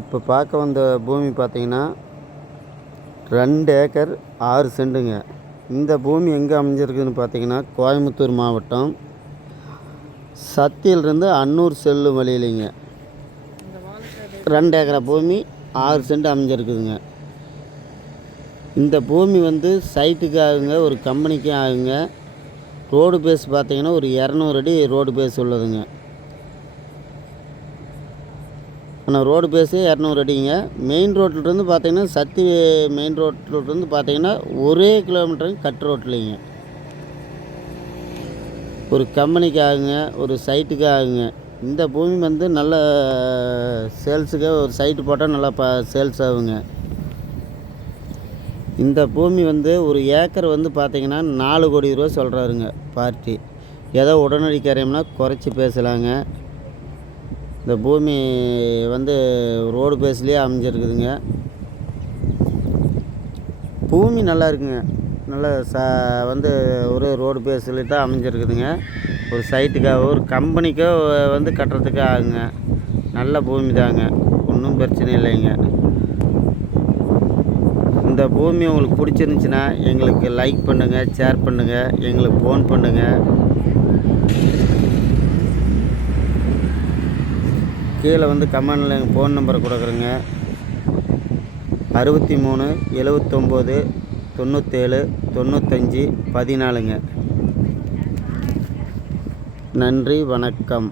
இப்போ பார்க்க வந்த பூமி பார்த்தீங்கன்னா 2 ஏக்கர் 6 சென்ட்டுங்க. இந்த பூமி எங்கே அமைஞ்சிருக்குதுன்னு பார்த்தீங்கன்னா கோயம்புத்தூர் மாவட்டம் சத்தியிலிருந்து அன்னூர் செல்லும் வழியிலைங்க. 2 ஏக்கரா பூமி 6 சென்ட் அமைஞ்சிருக்குதுங்க. இந்த பூமி சைட்டுக்கு ஆகுங்க, ஒரு கம்பெனிக்கு ஆகுங்க. ரோடு பேஸ் பார்த்தீங்கன்னா ஒரு 200 அடி ரோடு பேஸ் உள்ளதுங்க. ஆனால் ரோடு பேஸு 200 அடிங்க. மெயின் ரோட்லேருந்து பார்த்தீங்கன்னா சத்தி மெயின் ரோட்லேருந்து பார்த்தீங்கன்னா 1 கிலோமீட்டருங்க கட் ரோட்லேங்க. ஒரு கம்பெனிக்கு ஆகுங்க, ஒரு சைட்டுக்கு ஆகுங்க. இந்த பூமி நல்ல சேல்ஸுக்கு ஒரு சைட்டு போட்டால் நல்லா சேல்ஸ் ஆகுங்க. இந்த பூமி ஒரு ஏக்கர் பார்த்தீங்கன்னா 4 கோடி ரூபா சொல்கிறாருங்க பார்ட்டி. ஏதோ உடனடி காரியம்னா குறைச்சி பேசலாங்க. இந்த பூமி ரோடு பேஸ்லேயே அமைஞ்சிருக்குதுங்க. பூமி நல்லா இருக்குங்க. நல்ல ஒரு ரோடு பேஸில் தான் அமைஞ்சிருக்குதுங்க. ஒரு சைட்டுக்காக ஒரு கம்பெனிக்கோ கட்டுறதுக்கு ஆகுங்க. நல்ல பூமி தாங்க, ஒன்றும் பிரச்சனை இல்லைங்க. இந்த பூமி உங்களுக்கு பிடிச்சிருந்துச்சின்னா எங்களுக்கு லைக் பண்ணுங்கள், ஷேர் பண்ணுங்கள், எங்களுக்கு ஃபோன் பண்ணுங்கள். கீழே கமெண்டில் எங்கள் ஃபோன் நம்பரை கொடுக்குறேங்க. 63 79 97 95 14ங்க. நன்றி, வணக்கம்.